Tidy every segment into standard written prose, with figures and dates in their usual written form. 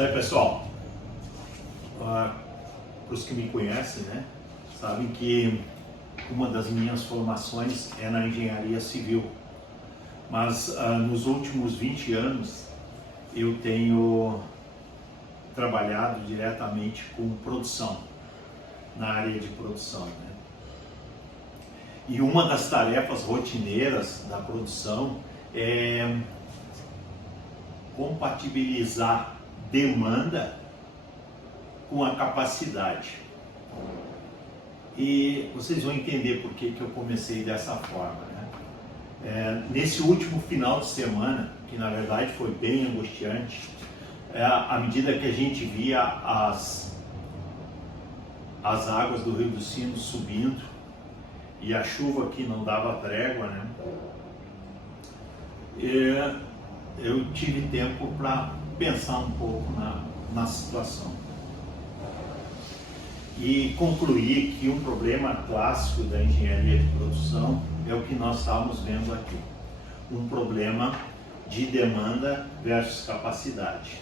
Daí, pessoal, para os que me conhecem, né, sabem que uma das minhas formações é na engenharia civil, mas nos últimos 20 anos eu tenho trabalhado diretamente com produção, na área de produção, né? E uma das tarefas rotineiras da produção é compatibilizar demanda com a capacidade. E vocês vão entender por que eu comecei dessa forma, né? Nesse último final de semana, que na verdade foi bem angustiante, à medida que a gente via as águas do Rio dos Sinos subindo e a chuva que não dava trégua, né? Eu tive tempo para pensar um pouco na situação e concluir que um problema clássico da engenharia de produção é o que nós estamos vendo aqui, um problema de demanda versus capacidade.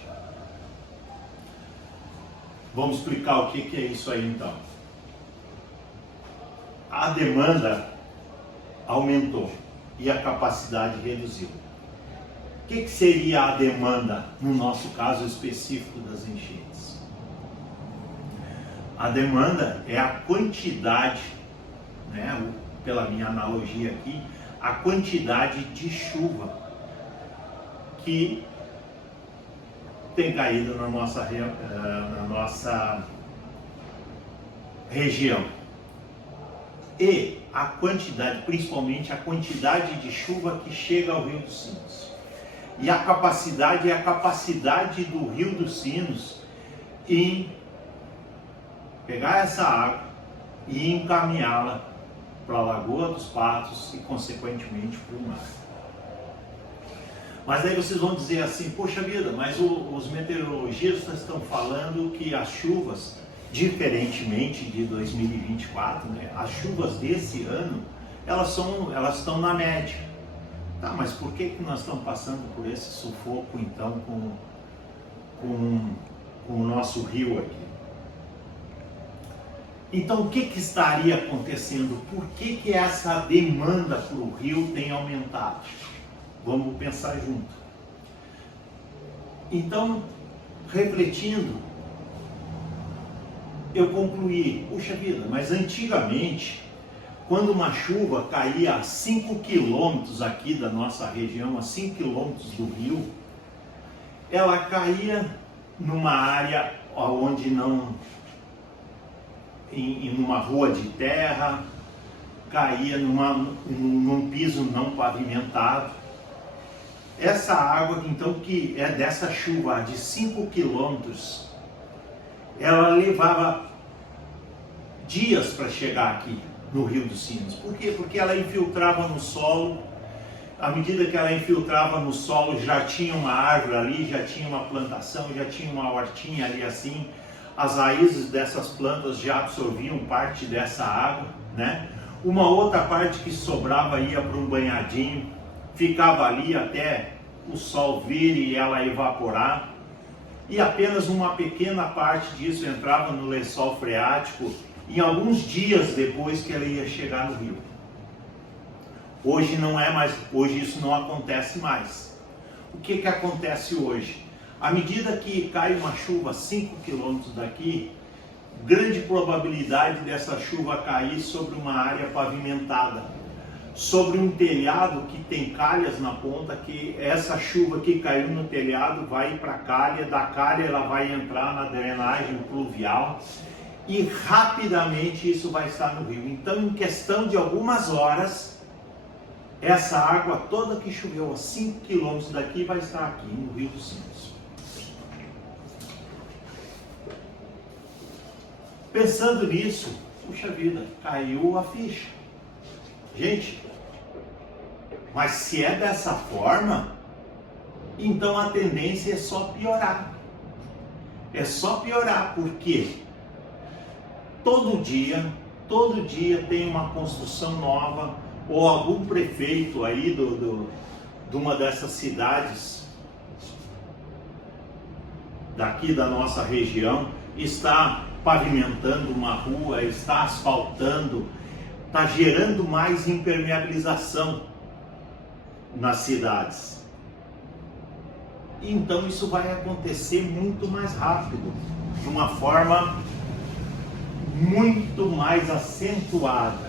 Vamos explicar o que é isso aí então. A demanda aumentou e a capacidade reduziu. O que seria a demanda no nosso caso específico das enchentes? A demanda é a quantidade, né, pela minha analogia aqui, a quantidade de chuva que tem caído na nossa região. E a quantidade, principalmente a quantidade de chuva que chega ao Rio dos Sinos. E a capacidade é a capacidade do Rio dos Sinos em pegar essa água e encaminhá-la para a Lagoa dos Patos e, consequentemente, para o mar. Mas aí vocês vão dizer assim, poxa vida, mas os meteorologistas estão falando que as chuvas, diferentemente de 2024, né, as chuvas desse ano, elas estão na média. Tá, mas por que nós estamos passando por esse sufoco então com o nosso rio aqui? Então o que estaria acontecendo? Por que essa demanda para o rio tem aumentado? Vamos pensar junto. Então, refletindo, eu concluí, puxa vida, mas antigamente, quando uma chuva caía a 5 quilômetros aqui da nossa região, a 5 quilômetros do rio, ela caía numa área onde não, em uma rua de terra, caía num piso não pavimentado. Essa água, então, que é dessa chuva de 5 quilômetros, ela levava dias para chegar aqui no Rio dos Sinos. Por quê? Porque ela infiltrava no solo. À medida que ela infiltrava no solo, já tinha uma árvore ali, já tinha uma plantação, já tinha uma hortinha ali assim. As raízes dessas plantas já absorviam parte dessa água, né? Uma outra parte que sobrava ia para um banhadinho, ficava ali até o sol vir e ela evaporar. E apenas uma pequena parte disso entrava no lençol freático em alguns dias depois que ela ia chegar no rio. Hoje não é mais, hoje isso não acontece mais. O que acontece hoje? À medida que cai uma chuva a 5 quilômetros daqui, grande probabilidade dessa chuva cair sobre uma área pavimentada, sobre um telhado que tem calhas na ponta, que essa chuva que caiu no telhado vai para a calha, da calha ela vai entrar na drenagem pluvial e rapidamente isso vai estar no rio. Então, em questão de algumas horas, essa água toda que choveu a 5 quilômetros daqui vai estar aqui no Rio dos Sinos. Pensando nisso, puxa vida, caiu a ficha. Gente, mas se é dessa forma, então a tendência é só piorar. É só piorar, porque todo dia tem uma construção nova, ou algum prefeito aí de uma dessas cidades daqui da nossa região está pavimentando uma rua, está asfaltando, está gerando mais impermeabilização nas cidades. Então isso vai acontecer muito mais rápido, de uma forma muito mais acentuada.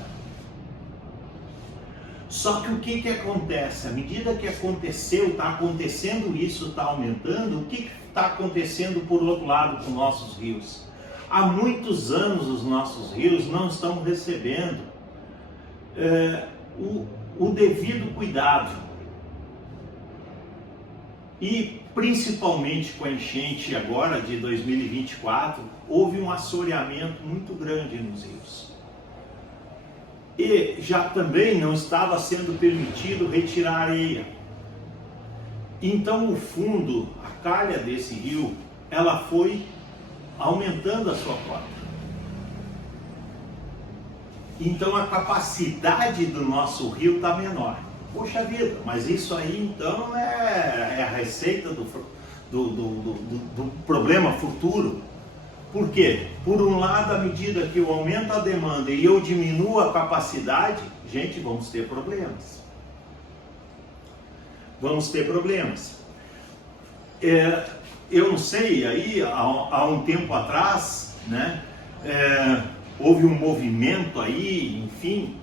Só que o que acontece? À medida que está acontecendo isso, está aumentando, o que está acontecendo por outro lado com nossos rios? Há muitos anos os nossos rios não estão recebendo o devido cuidado. E principalmente com a enchente agora de 2024, houve um assoreamento muito grande nos rios. E já também não estava sendo permitido retirar areia. Então o fundo, a calha desse rio, ela foi aumentando a sua cota. Então a capacidade do nosso rio está menor. Poxa vida, mas isso aí então é a receita do problema futuro. Por quê? Por um lado, à medida que eu aumento a demanda e eu diminuo a capacidade, gente, vamos ter problemas. Vamos ter problemas. Eu não sei, aí há um tempo atrás, né, houve um movimento aí, enfim,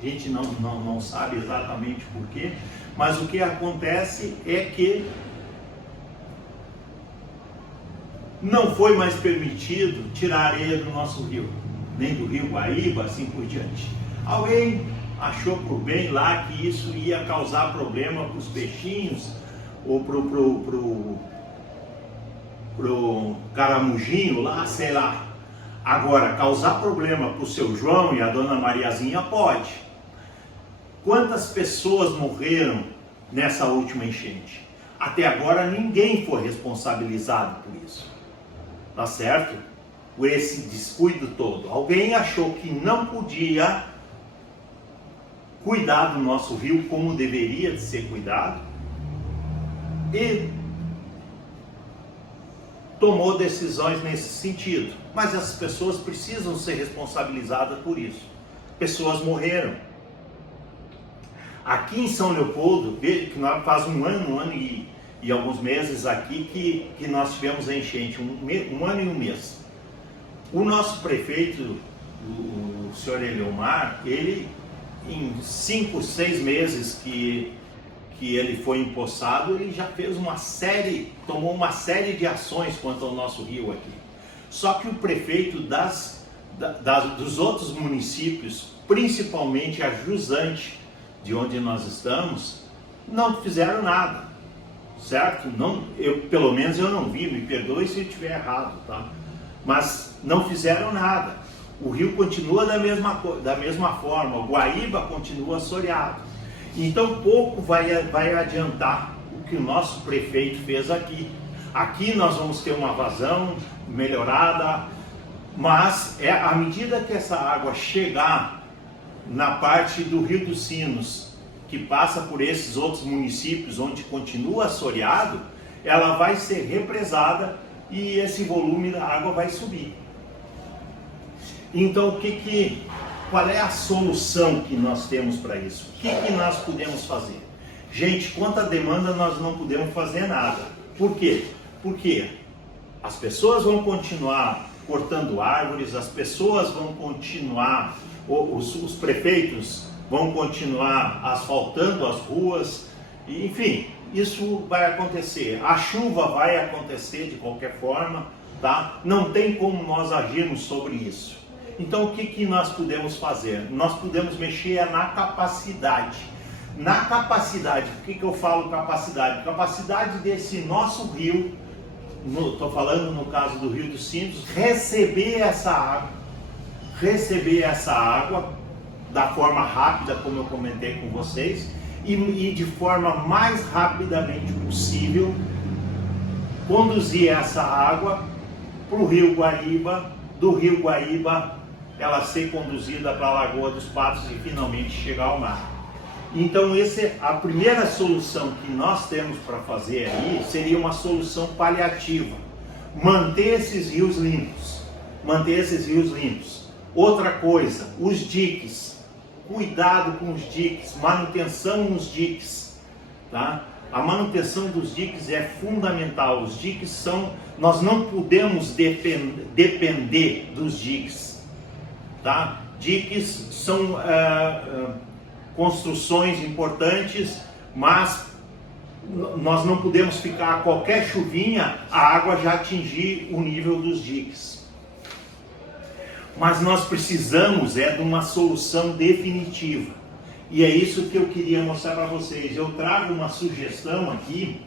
a gente não sabe exatamente porquê, mas o que acontece é que não foi mais permitido tirar areia do nosso rio, nem do rio Guaíba, assim por diante. Alguém achou por bem lá que isso ia causar problema para os peixinhos, ou pro caramujinho lá, sei lá. Agora, causar problema para o seu João e a dona Mariazinha pode. Quantas pessoas morreram nessa última enchente? Até agora ninguém foi responsabilizado por isso. Tá certo? Por esse descuido todo. Alguém achou que não podia cuidar do nosso rio como deveria de ser cuidado e tomou decisões nesse sentido. Mas as pessoas precisam ser responsabilizadas por isso. Pessoas morreram. Aqui em São Leopoldo, que faz um ano e alguns meses aqui que nós tivemos a enchente, um ano e um mês. O nosso prefeito, o senhor Eliomar, ele em 5, 6 meses que ele foi empossado, ele já fez tomou uma série de ações quanto ao nosso rio aqui. Só que o prefeito dos outros municípios, principalmente a jusante, de onde nós estamos, não fizeram nada, certo? Pelo menos eu não vi, me perdoe se eu estiver errado, tá? Mas não fizeram nada. O rio continua da mesma forma, o Guaíba continua assoreado. Então pouco vai adiantar o que o nosso prefeito fez aqui. Aqui nós vamos ter uma vazão melhorada, mas à medida que essa água chegar na parte do Rio dos Sinos, que passa por esses outros municípios onde continua assoreado, ela vai ser represada e esse volume da água vai subir. Então qual é a solução que nós temos para isso? O que nós podemos fazer? Gente, quanto à demanda nós não podemos fazer nada. Por quê? Porque as pessoas vão continuar cortando árvores, as pessoas vão continuar, os prefeitos vão continuar asfaltando as ruas, enfim, isso vai acontecer. A chuva vai acontecer de qualquer forma, tá? Não tem como nós agirmos sobre isso. Então o que nós podemos fazer? Nós podemos mexer na capacidade. Na capacidade, por que eu falo capacidade? Capacidade desse nosso rio, estou falando no caso do Rio dos Sinos, receber essa água da forma rápida, como eu comentei com vocês, e de forma mais rapidamente possível conduzir essa água para o Rio Guaíba, do Rio Guaíba ela ser conduzida para a Lagoa dos Patos e finalmente chegar ao mar. Então a primeira solução que nós temos para fazer aí seria uma solução paliativa. manter esses rios limpos. Manter esses rios limpos. Outra coisa, os diques. Cuidado com os diques, manutenção nos diques, tá? A manutenção dos diques é fundamental. Os diques são, nós não podemos depender dos diques, tá? Diques são construções importantes, mas nós não podemos ficar a qualquer chuvinha, a água já atingir o nível dos diques. Mas nós precisamos de uma solução definitiva. E é isso que eu queria mostrar para vocês. Eu trago uma sugestão aqui.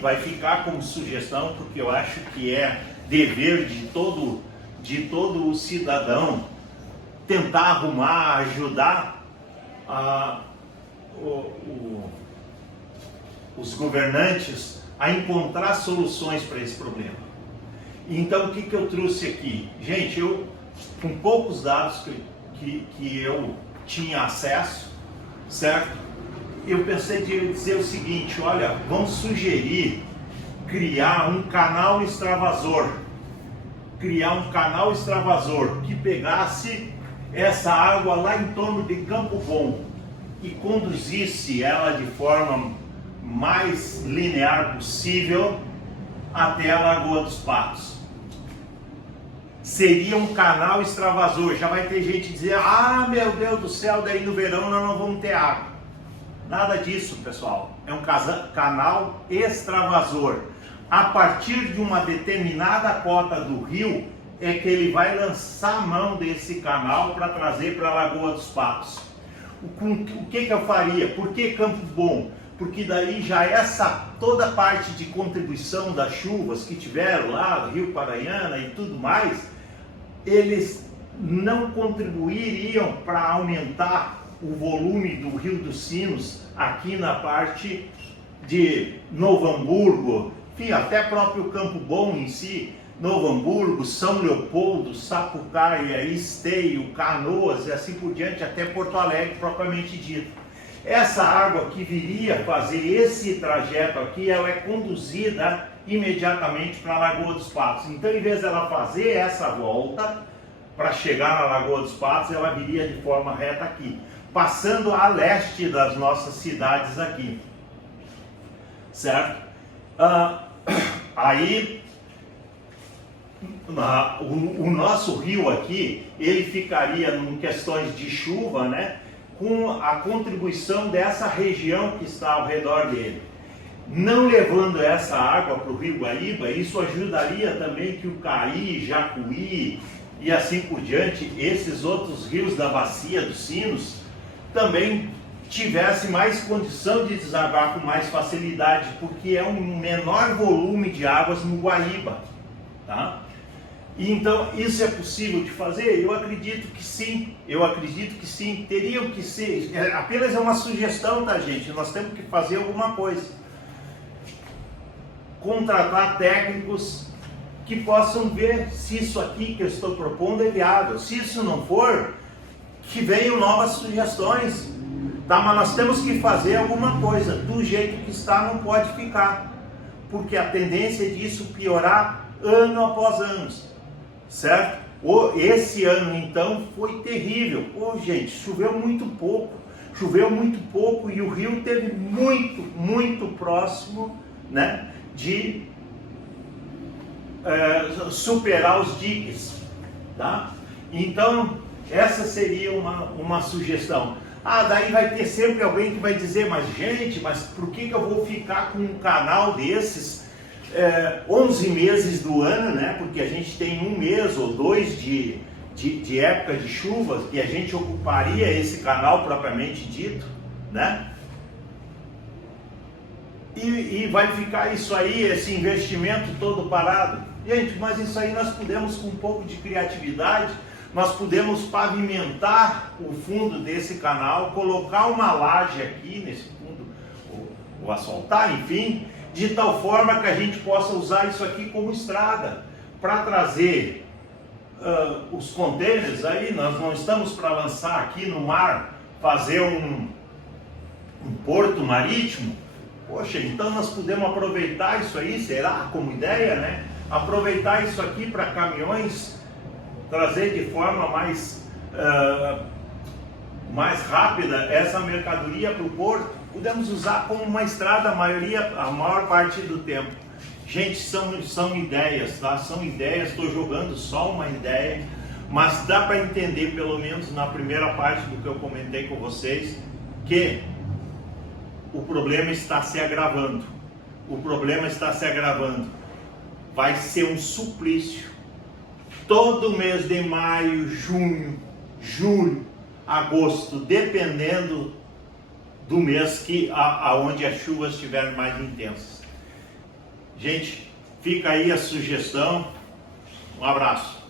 Vai ficar como sugestão, porque eu acho que é dever de todo cidadão tentar arrumar, ajudar os governantes a encontrar soluções para esse problema. Então, o que eu trouxe aqui? Gente, eu, com poucos dados que eu tinha acesso, certo? Eu pensei em dizer o seguinte: olha, vamos sugerir criar um canal extravasor. Criar um canal extravasor que pegasse essa água lá em torno de Campo Bom e conduzisse ela de forma mais linear possível até a Lagoa dos Patos. Seria um canal extravasor. Já vai ter gente dizer: ah, meu Deus do céu, daí no verão nós não vamos ter água. Nada disso, pessoal. É um canal extravasor. A partir de uma determinada cota do rio é que ele vai lançar a mão desse canal para trazer para a Lagoa dos Patos. O que eu faria? Por que Campo Bom? Porque daí já toda a parte de contribuição das chuvas que tiveram lá, do Rio Paranhana e tudo mais, eles não contribuiriam para aumentar o volume do Rio dos Sinos aqui na parte de Novo Hamburgo, enfim, até próprio Campo Bom em si, Novo Hamburgo, São Leopoldo, Sapucaia, Esteio, Canoas e assim por diante, até Porto Alegre propriamente dito. Essa água que viria fazer esse trajeto aqui, ela é conduzida imediatamente para a Lagoa dos Patos. Então, em vez dela fazer essa volta para chegar na Lagoa dos Patos, ela viria de forma reta aqui, passando a leste das nossas cidades aqui, certo? Aí o nosso rio aqui, ele ficaria em questões de chuva, né, com a contribuição dessa região que está ao redor dele. Não levando essa água para o Rio Guaíba, isso ajudaria também que o Caí, Jacuí e assim por diante, esses outros rios da bacia dos Sinos, também tivesse mais condição de desaguar com mais facilidade, porque é um menor volume de águas no Guaíba, tá? E então, isso é possível de fazer? Eu acredito que sim, teriam que ser, apenas é uma sugestão, tá, gente? Nós temos que fazer alguma coisa. Contratar técnicos que possam ver se isso aqui que eu estou propondo é viável. Se isso não for, que venham novas sugestões, tá? Mas nós temos que fazer alguma coisa. Do jeito que está, não pode ficar, porque a tendência é disso piorar ano após ano, certo? Esse ano então foi terrível. Gente, choveu muito pouco e o rio esteve muito próximo, né, de superar os diques, tá? Então essa seria uma sugestão. Daí vai ter sempre alguém que vai dizer: mas gente, mas por que eu vou ficar com um canal desses 11 meses do ano, né? Porque a gente tem um mês ou dois de época de chuvas e a gente ocuparia esse canal propriamente dito, né? E vai ficar isso aí, esse investimento todo parado. Gente, mas isso aí nós podemos, com um pouco de criatividade, nós podemos pavimentar o fundo desse canal, colocar uma laje aqui nesse fundo, ou asfaltar, enfim, de tal forma que a gente possa usar isso aqui como estrada, para trazer os contêineres aí. Nós não estamos para lançar aqui no mar, fazer um porto marítimo. Poxa, então nós podemos aproveitar isso aí, será? Como ideia, né? Aproveitar isso aqui para caminhões, trazer de forma mais rápida essa mercadoria para o porto. Podemos usar como uma estrada a maior parte do tempo. Gente, são ideias, tá? São ideias, estou jogando só uma ideia, mas dá para entender, pelo menos na primeira parte do que eu comentei com vocês, que o problema está se agravando. O problema está se agravando. Vai ser um suplício. Todo mês de maio, junho, julho, agosto, dependendo do mês aonde as chuvas estiverem mais intensas. Gente, fica aí a sugestão. Um abraço.